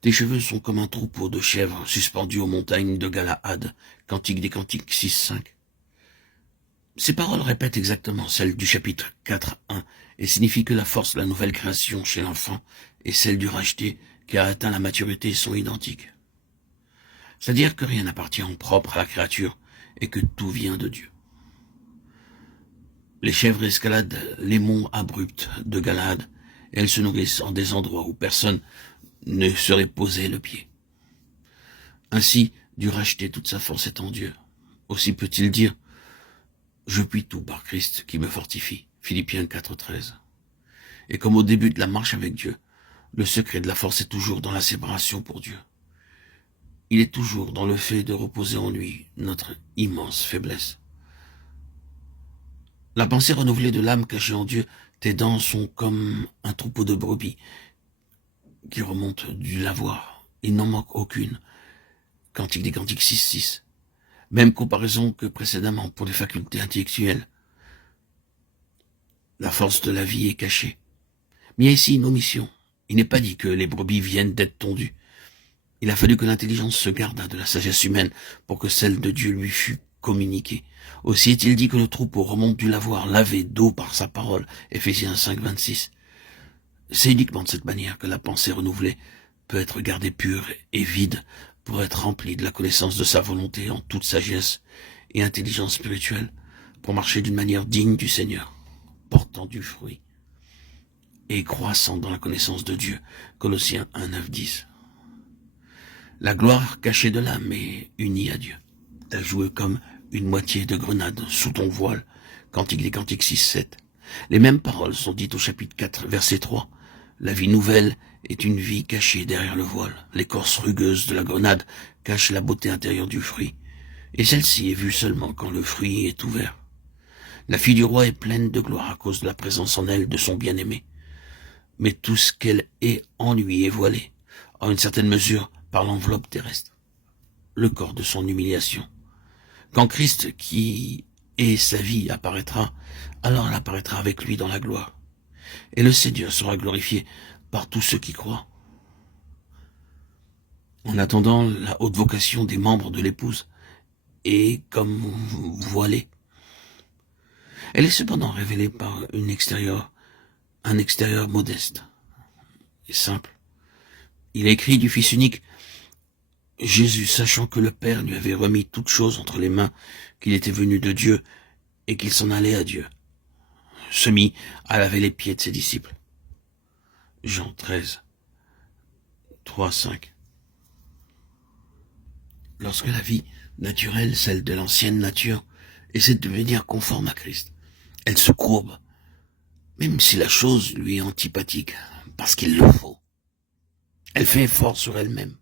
Tes cheveux sont comme un troupeau de chèvres suspendus aux montagnes de Galaad. Cantique des Cantiques 6-5. Ces paroles répètent exactement celles du chapitre 4-1 et signifient que la force de la nouvelle création chez l'enfant et celle du racheté qui a atteint la maturité sont identiques. C'est-à-dire que rien n'appartient en propre à la créature et que tout vient de Dieu. Les chèvres escaladent les monts abrupts de Galaad et elles se nourrissent en des endroits où personne ne serait posé le pied. Ainsi, Dieu racheté toute sa force est en Dieu. Aussi peut-il dire « Je puis tout par Christ qui me fortifie » Philippiens 4,13. Et comme au début de la marche avec Dieu, le secret de la force est toujours dans la séparation pour Dieu. Il est toujours dans le fait de reposer en lui notre immense faiblesse. La pensée renouvelée de l'âme cachée en Dieu, tes dents sont comme un troupeau de brebis qui remonte du lavoir. Il n'en manque aucune. Cantique des Cantiques 6-6. Même comparaison que précédemment pour les facultés intellectuelles. La force de la vie est cachée. Mais il y a ici une omission. Il n'est pas dit que les brebis viennent d'être tondues. Il a fallu que l'intelligence se gardât de la sagesse humaine pour que celle de Dieu lui fût communiquée. Aussi est-il dit que le troupeau remonte du lavoir lavé d'eau par sa parole. Éphésiens 5-26. C'est uniquement de cette manière que la pensée renouvelée peut être gardée pure et vide pour être remplie de la connaissance de sa volonté en toute sagesse et intelligence spirituelle pour marcher d'une manière digne du Seigneur, portant du fruit et croissant dans la connaissance de Dieu. Colossiens 1-9-10. La gloire cachée de l'âme est unie à Dieu. T'as joué comme une moitié de grenade sous ton voile. Cantique des Cantiques 6-7. Les mêmes paroles sont dites au chapitre 4, verset 3. La vie nouvelle est une vie cachée derrière le voile. L'écorce rugueuse de la grenade cache la beauté intérieure du fruit. Et celle-ci est vue seulement quand le fruit est ouvert. La fille du roi est pleine de gloire à cause de la présence en elle de son bien-aimé. Mais tout ce qu'elle est en lui est voilé, en une certaine mesure, par l'enveloppe terrestre, le corps de son humiliation. Quand Christ, qui est sa vie, apparaîtra, alors elle apparaîtra avec lui dans la gloire. Et le Seigneur sera glorifié par tous ceux qui croient. En attendant, la haute vocation des membres de l'épouse est comme voilée. Elle est cependant révélée par un extérieur modeste et simple. Il est écrit du Fils unique, Jésus, sachant que le Père lui avait remis toutes choses entre les mains, qu'il était venu de Dieu et qu'il s'en allait à Dieu, se mit à laver les pieds de ses disciples. Jean 13, 3-5. Lorsque la vie naturelle, celle de l'ancienne nature, essaie de devenir conforme à Christ, elle se courbe, même si la chose lui est antipathique, parce qu'il le faut. Elle fait effort sur elle-même.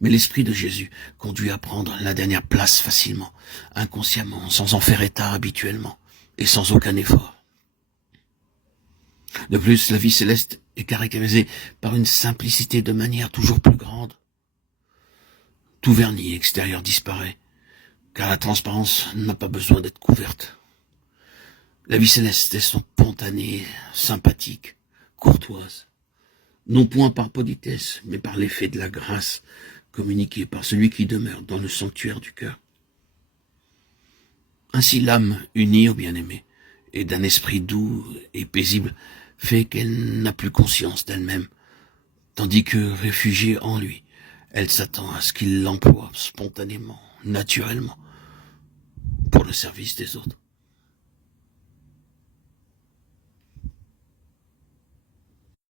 Mais l'Esprit de Jésus conduit à prendre la dernière place facilement, inconsciemment, sans en faire état habituellement, et sans aucun effort. De plus, la vie céleste est caractérisée par une simplicité de manière toujours plus grande. Tout vernis extérieur disparaît, car la transparence n'a pas besoin d'être couverte. La vie céleste est spontanée, sympathique, courtoise, non point par politesse, mais par l'effet de la grâce communiquée par celui qui demeure dans le sanctuaire du cœur. Ainsi l'âme unie au bien-aimé et d'un esprit doux et paisible fait qu'elle n'a plus conscience d'elle-même, tandis que, réfugiée en lui, elle s'attend à ce qu'il l'emploie spontanément, naturellement, pour le service des autres.